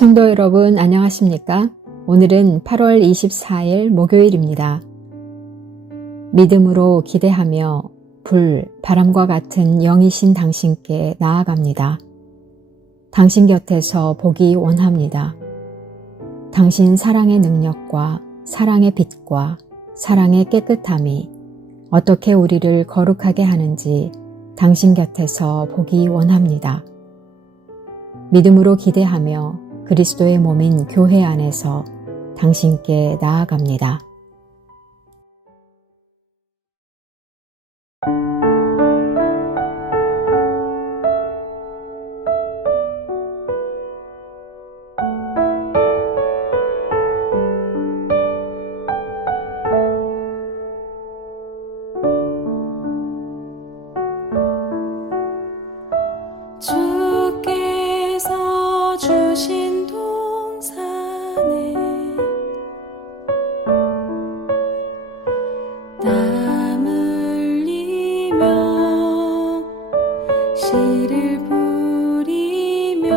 성도 여러분 안녕하십니까? 오늘은 8월 24일 목요일입니다. 믿음으로 기대하며 바람과 같은 영이신 당신께 나아갑니다. 당신 곁에서 보기 원합니다. 당신 사랑의 능력과 사랑의 빛과 사랑의 깨끗함이 어떻게 우리를 거룩하게 하는지 당신 곁에서 보기 원합니다. 믿음으로 기대하며 그리스도의 몸인 교회 안에서 당신께 나아갑니다. 주께서 주신 동산에 땀 흘리며 씨를 뿌리며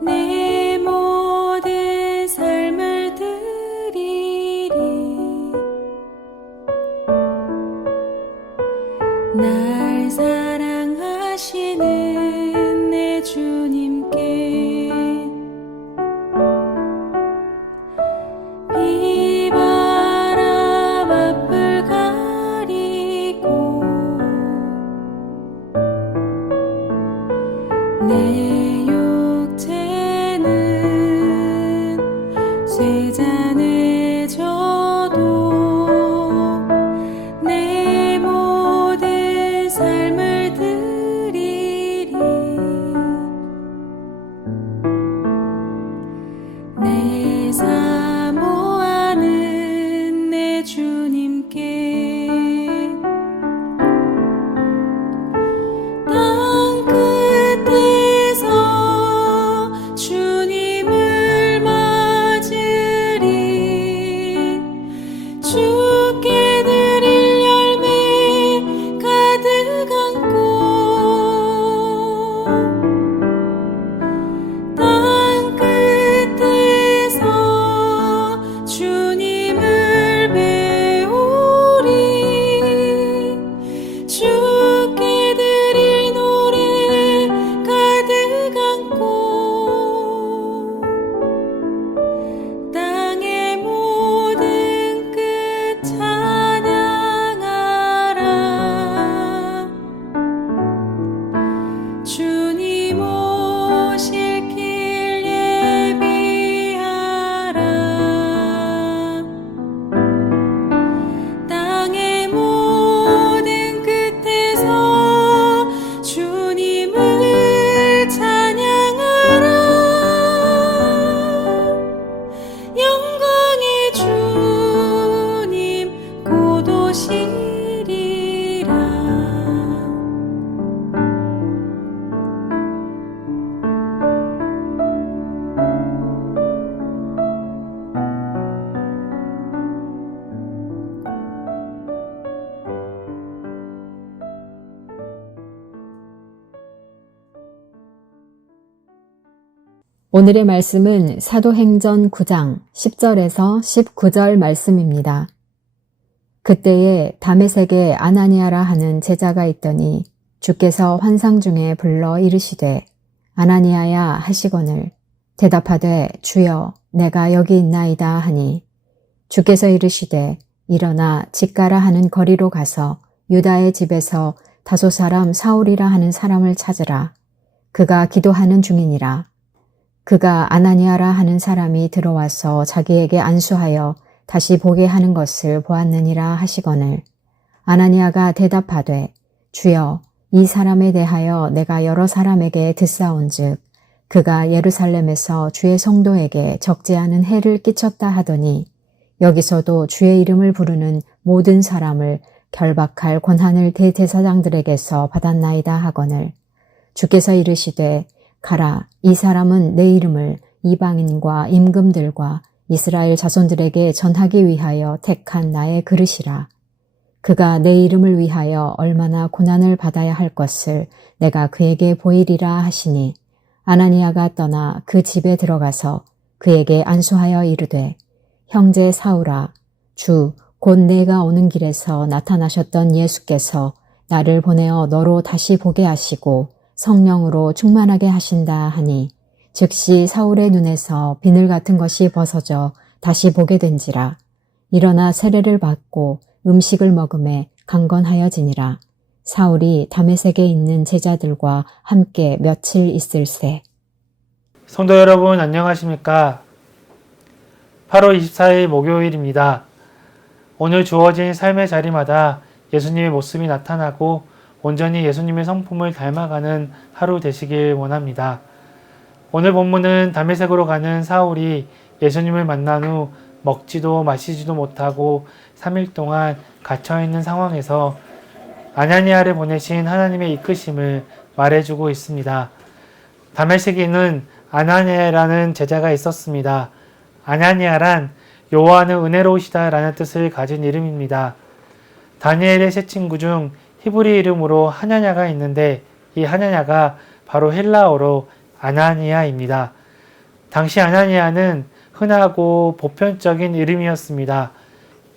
내 모든 삶을 드리리. 날 사랑하시는 내 주님께 비바람 앞을 가리고 내 육체는 쇠잔에 져도 내 모든 삶을 드리리. 내 사모하는 내 주님께 땅 끝에서 주님을 맞으리. 주께 드릴 열매 가득 안고 땅 끝에서 주님을 배우리. 주께 드릴 노래 가득 안고 땅의 모든 끝 찬양하라. 주님 오실 길 예비하라. 땅의 모든 끝에서 주님을 찬양하라. 영광의 주님 곧 오시리라. 오늘의 말씀은 사도행전 9장 10절에서 19절 말씀입니다. 그때에 다메섹에 아나니아라 하는 제자가 있더니 주께서 환상 중에 불러 이르시되 아나니아야 하시거늘 대답하되 주여 내가 여기 있나이다 하니 주께서 이르시되 일어나 직가라 하는 거리로 가서 유다의 집에서 다소 사람 사울이라 하는 사람을 찾으라. 그가 기도하는 중이니라. 그가 아나니아라 하는 사람이 들어와서 자기에게 안수하여 다시 보게 하는 것을 보았느니라 하시거늘 아나니아가 대답하되 주여 이 사람에 대하여 내가 여러 사람에게 듣사온즉 그가 예루살렘에서 주의 성도에게 적지 않은 해를 끼쳤다 하더니 여기서도 주의 이름을 부르는 모든 사람을 결박할 권한을 대제사장들에게서 받았나이다 하거늘 주께서 이르시되 가라. 이 사람은 내 이름을 이방인과 임금들과 이스라엘 자손들에게 전하기 위하여 택한 나의 그릇이라. 그가 내 이름을 위하여 얼마나 고난을 받아야 할 것을 내가 그에게 보이리라 하시니 아나니아가 떠나 그 집에 들어가서 그에게 안수하여 이르되 형제 사울아 주 곧 내가 오는 길에서 나타나셨던 예수께서 나를 보내어 너로 다시 보게 하시고 성령으로 충만하게 하신다 하니 즉시 사울의 눈에서 비늘 같은 것이 벗어져 다시 보게 된지라. 일어나 세례를 받고 음식을 먹음에 강건하여지니라. 사울이 다메섹에 있는 제자들과 함께 며칠 있을새. 성도 여러분 안녕하십니까? 8월 24일 목요일입니다. 오늘 주어진 삶의 자리마다 예수님의 모습이 나타나고 온전히 예수님의 성품을 닮아가는 하루 되시길 원합니다. 오늘 본문은 다메섹으로 가는 사울이 예수님을 만난 후 먹지도 마시지도 못하고 3일 동안 갇혀있는 상황에서 아나니아를 보내신 하나님의 이끄심을 말해주고 있습니다. 다메섹에는 아나니아라는 제자가 있었습니다. 아나니아란 여호와는 은혜로우시다 라는 뜻을 가진 이름입니다. 다니엘의 세 친구 중 히브리 이름으로 하냐냐가 있는데 이 하냐냐가 바로 헬라어로 아나니아입니다. 당시 아나니아는 흔하고 보편적인 이름이었습니다.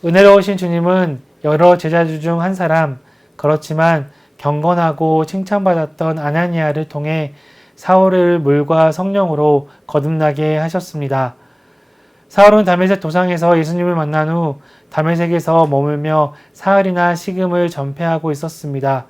은혜로우신 주님은 여러 제자들 중 한 사람, 그렇지만 경건하고 칭찬받았던 아나니아를 통해 사울을 물과 성령으로 거듭나게 하셨습니다. 사울은 다메섹 도상에서 예수님을 만난 후 다메섹에서 머물며 사흘이나 식음을 전폐하고 있었습니다.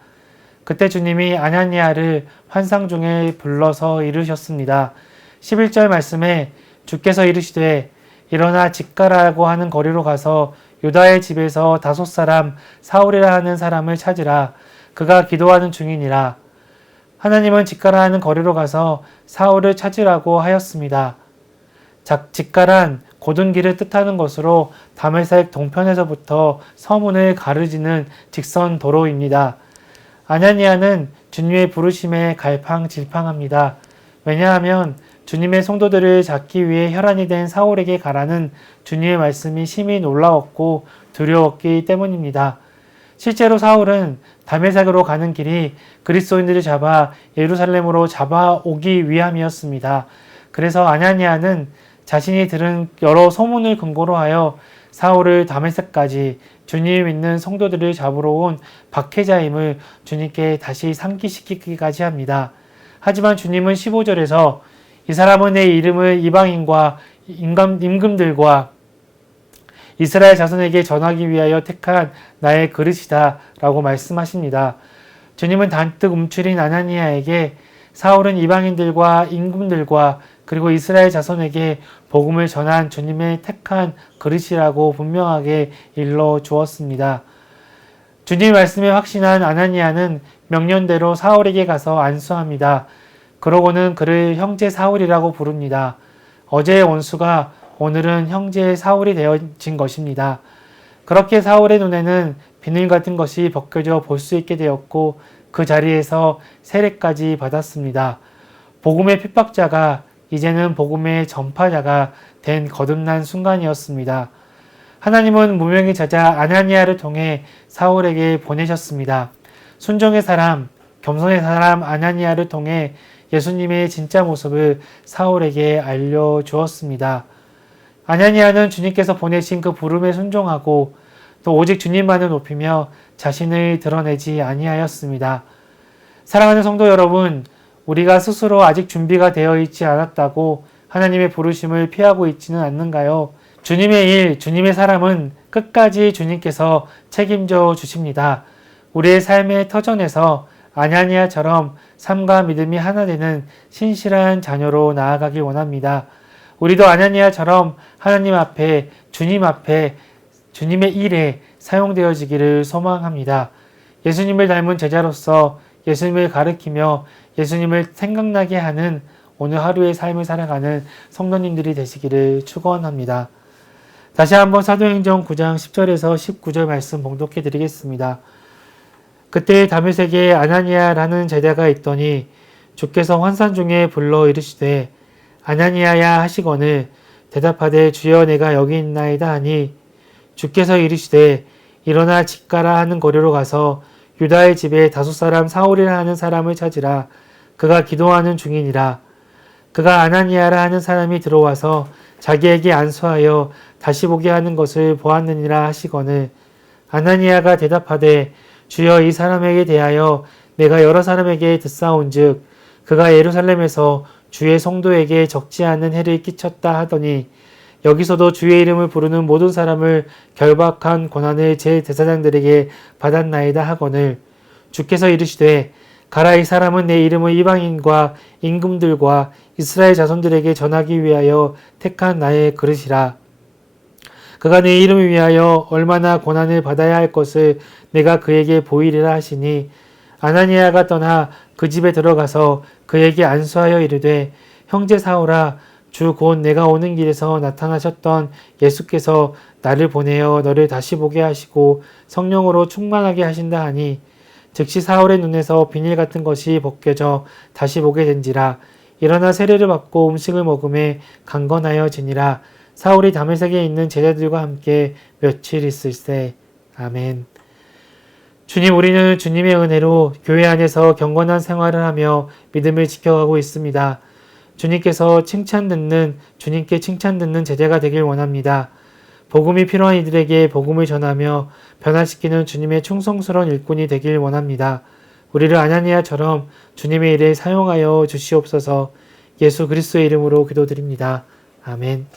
그때 주님이 아나니아를 환상 중에 불러서 이르셨습니다. 11절 말씀에 주께서 이르시되 일어나 직가라고 하는 거리로 가서 유다의 집에서 5사람 사울이라 하는 사람을 찾으라. 그가 기도하는 중이니라. 하나님은 직가라 하는 거리로 가서 사울을 찾으라고 하였습니다. 직가란 곧은 길을 뜻하는 것으로 다메섹 동편에서부터 서문을 가르지는 직선 도로입니다. 아나니아는 주님의 부르심에 갈팡질팡합니다. 왜냐하면 주님의 성도들을 잡기 위해 혈안이 된 사울에게 가라는 주님의 말씀이 심히 놀라웠고 두려웠기 때문입니다. 실제로 사울은 다메섹으로 가는 길이 그리스도인들을 잡아 예루살렘으로 잡아오기 위함이었습니다. 그래서 아나니아는 자신이 들은 여러 소문을 근거로 하여 사울을 다메섹까지 주님 믿는 성도들을 잡으러 온 박해자임을 주님께 다시 상기시키기까지 합니다. 하지만 주님은 15절에서 이 사람은 내 이름을 이방인과 임금들과 이스라엘 자손에게 전하기 위하여 택한 나의 그릇이다 라고 말씀하십니다. 주님은 단뜩 움츠린 아나니아에게 사울은 이방인들과 임금들과 그리고 이스라엘 자손에게 복음을 전한 주님의 택한 그릇이라고 분명하게 일러 주었습니다. 주님 말씀에 확신한 아나니아는 명령대로 사울에게 가서 안수합니다. 그러고는 그를 형제 사울이라고 부릅니다. 어제의 원수가 오늘은 형제 사울이 되어진 것입니다. 그렇게 사울의 눈에는 비늘 같은 것이 벗겨져 볼 수 있게 되었고 그 자리에서 세례까지 받았습니다. 복음의 핍박자가 이제는 복음의 전파자가 된 거듭난 순간이었습니다. 하나님은 무명의 제자 아나니아를 통해 사울에게 보내셨습니다. 순종의 사람, 겸손의 사람 아나니아를 통해 예수님의 진짜 모습을 사울에게 알려주었습니다. 아나니아는 주님께서 보내신 그 부름에 순종하고 또 오직 주님만을 높이며 자신을 드러내지 아니하였습니다. 사랑하는 성도 여러분, 우리가 스스로 아직 준비가 되어 있지 않았다고 하나님의 부르심을 피하고 있지는 않는가요? 주님의 일, 주님의 사람은 끝까지 주님께서 책임져 주십니다. 우리의 삶의 터전에서 아나니아처럼 삶과 믿음이 하나 되는 신실한 자녀로 나아가길 원합니다. 우리도 아나니아처럼 하나님 앞에, 주님의 일에 사용되어지기를 소망합니다. 예수님을 닮은 제자로서 예수님을 가르치며 예수님을 생각나게 하는 오늘 하루의 삶을 살아가는 성도님들이 되시기를 축원합니다. 다시 한번 사도행전 9장 10절에서 19절 말씀 봉독해 드리겠습니다. 그때 다메섹에 아나니아라는 제자가 있더니 주께서 환상 중에 불러 이르시되 아나니아야 하시거늘 대답하되 주여 내가 여기 있나이다 하니 주께서 이르시되 일어나 직가라 하는 거리로 가서 유다의 집에 5사람 사울이라 하는 사람을 찾으라. 그가 기도하는 중이니라. 그가 아나니아라 하는 사람이 들어와서 자기에게 안수하여 다시 보게 하는 것을 보았느니라 하시거늘 아나니아가 대답하되 주여 이 사람에게 대하여 내가 여러 사람에게 듣사온즉 그가 예루살렘에서 주의 성도에게 적지 않은 해를 끼쳤다 하더니 여기서도 주의 이름을 부르는 모든 사람을 결박한 고난을 제 대사장들에게 받았나이다 하거늘 주께서 이르시되 가라 이 사람은 내 이름을 이방인과 임금들과 이스라엘 자손들에게 전하기 위하여 택한 나의 그릇이라. 그가 내 이름을 위하여 얼마나 고난을 받아야 할 것을 내가 그에게 보이리라 하시니 아나니아가 떠나 그 집에 들어가서 그에게 안수하여 이르되 형제 사울아 주 곧 내가 오는 길에서 나타나셨던 예수께서 나를 보내어 너를 다시 보게 하시고 성령으로 충만하게 하신다 하니 즉시 사울의 눈에서 비닐 같은 것이 벗겨져 다시 보게 된지라. 일어나 세례를 받고 음식을 먹음에 강건하여지니라. 사울이 다메섹에 있는 제자들과 함께 며칠 있을세. 아멘. 주님, 우리는 주님의 은혜로 교회 안에서 경건한 생활을 하며 믿음을 지켜가고 있습니다. 주님께 칭찬 듣는 제자가 되길 원합니다. 복음이 필요한 이들에게 복음을 전하며 변화시키는 주님의 충성스러운 일꾼이 되길 원합니다. 우리를 아나니아처럼 주님의 일에 사용하여 주시옵소서. 예수 그리스도의 이름으로 기도드립니다. 아멘.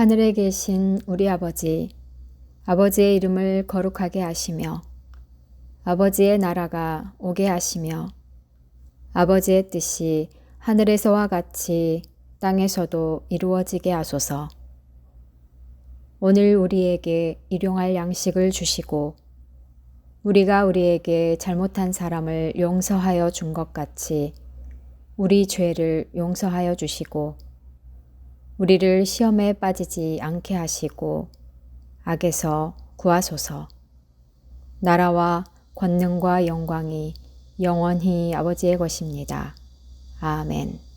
하늘에 계신 우리 아버지, 아버지의 이름을 거룩하게 하시며 아버지의 나라가 오게 하시며 아버지의 뜻이 하늘에서와 같이 땅에서도 이루어지게 하소서. 오늘 우리에게 일용할 양식을 주시고 우리가 우리에게 잘못한 사람을 용서하여 준 것 같이 우리 죄를 용서하여 주시고 우리를 시험에 빠지지 않게 하시고 악에서 구하소서. 나라와 권능과 영광이 영원히 아버지의 것입니다. 아멘.